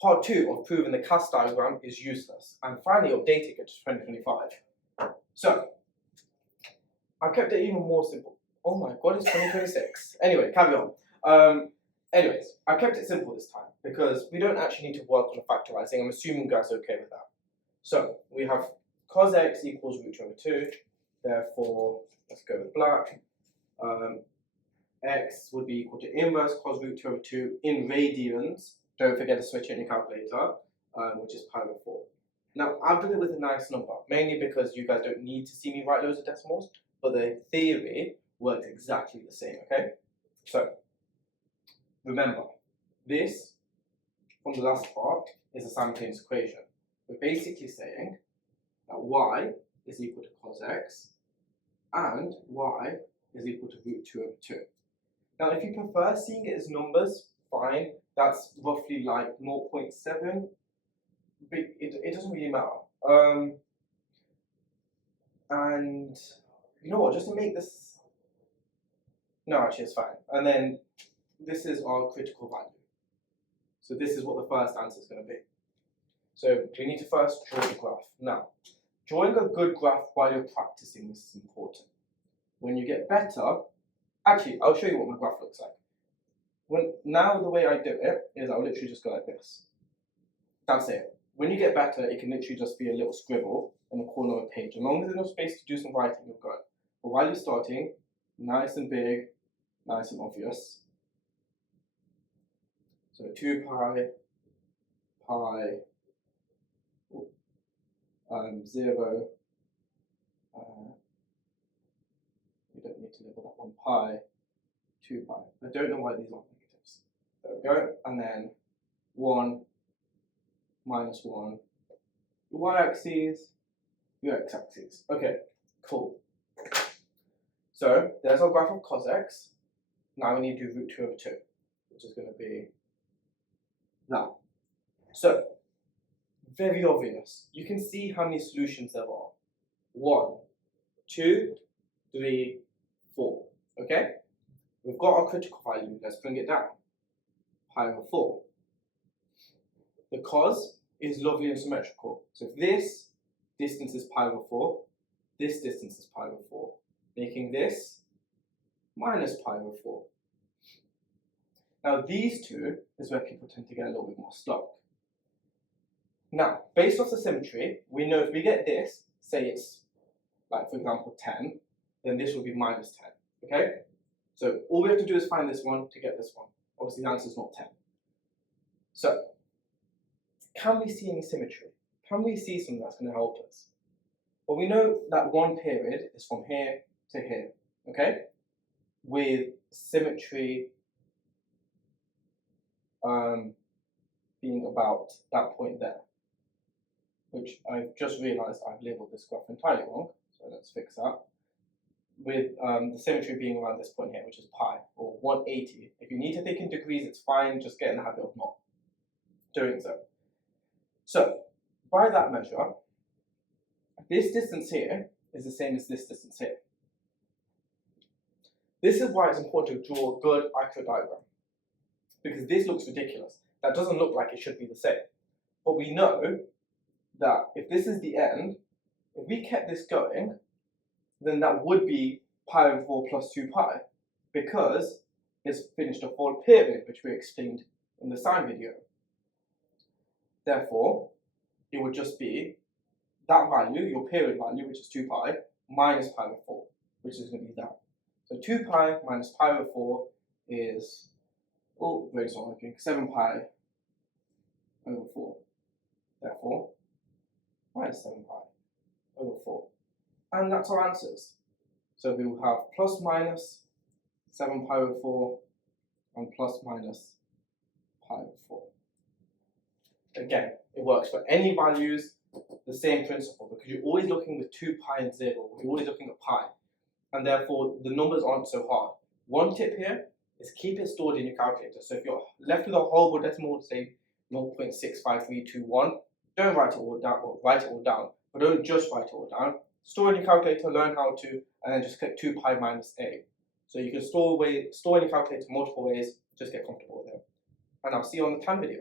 Part 2 of proving the CAS diagram is useless, and finally updating it to 2025. So, I kept it even more simple. Oh my god, it's 2026. Anyway, carry on. Anyways, I kept it simple this time because we don't actually need to work on the factorizing. I'm assuming you guys are okay with that. So, we have cos x equals root 2 over 2. Therefore, let's go with black. X would be equal to inverse cos root 2 over 2 in radians. Don't forget to switch it in your calculator, which is pi over 4. Now, I've done it with a nice number, mainly because you guys don't need to see me write loads of decimals, but the theory works exactly the same, okay? So, remember, this, from the last part, is a simultaneous equation. We're basically saying that y is equal to cos x, and y is equal to root 2 over 2. Now, if you prefer seeing it as numbers, fine. That's roughly like 0.7, but it doesn't really matter. And you know what, just to make this, no, actually it's fine. And then this is our critical value. So this is what the first answer is going to be. So we need to first draw the graph. Now, drawing a good graph while you're practicing this is important. When you get better, actually, I'll show you what my graph looks like. Now the way I do it is I'll literally just go like this. That's it. When you get better, it can literally just be a little scribble in the corner of a page. As long as there's enough space to do some writing, you're good. But while you're starting, nice and big, nice and obvious. So 2 pi, 0, you don't need to label that one, pi, 2 pi. I don't know why these aren't negatives. There we go. And then 1, minus 1. Your y-axis, your x-axis. Okay, cool. So there's our graph of cos x. Now we need to do root 2 over 2, which is going to be that. So, very obvious. You can see how many solutions there are. 1, 2, 3, 4. Okay? We've got our critical value. Let's bring it down. Pi over 4. The cos is lovely and symmetrical. So if this distance is pi over 4, this distance is pi over 4, making this minus pi over 4. Now these two is where people tend to get a little bit more stuck. Now, based off the symmetry, we know if we get this, say it's like, for example, 10, then this will be minus 10, okay? So all we have to do is find this one to get this one. Obviously the answer is not 10. So, can we see any symmetry? Can we see something that's going to help us? Well, we know that one period is from here to here, okay? With symmetry being about that point there, which I've just realized I've labeled this graph entirely wrong, so let's fix that. With the symmetry being around this point here, which is pi, or 180. If you need to think in degrees, it's fine, just get in the habit of not doing so. So, by that measure, this distance here is the same as this distance here. This is why it's important to draw a good, accurate diagram. Because this looks ridiculous. That doesn't look like it should be the same. But we know that if this is the end, if we kept this going, then that would be pi over 4 plus 2 pi, because it's finished a full period, which we explained in the sine video. Therefore, it would just be that value, your period value, which is 2 pi, minus pi over 4, which is going to be that. So 2 pi minus pi over 4 is, oh, very not working, 7 pi over 4. Therefore, minus 7 pi over 4. And that's our answers. So we will have plus minus 7 pi over 4 and plus minus pi over 4. Again, it works for any values, the same principle, because you're always looking with 2 pi and 0, you're always looking at pi, and therefore the numbers aren't so hard. One tip here is keep it stored in your calculator. So if you're left with a horrible decimal, say 0.65321, don't write it all down, or write it all down, but don't just write it all down. Store in your calculator, learn how to, and then just click 2 pi minus a. So you can store in your calculator multiple ways, just get comfortable with it. And I'll see you on the tan video.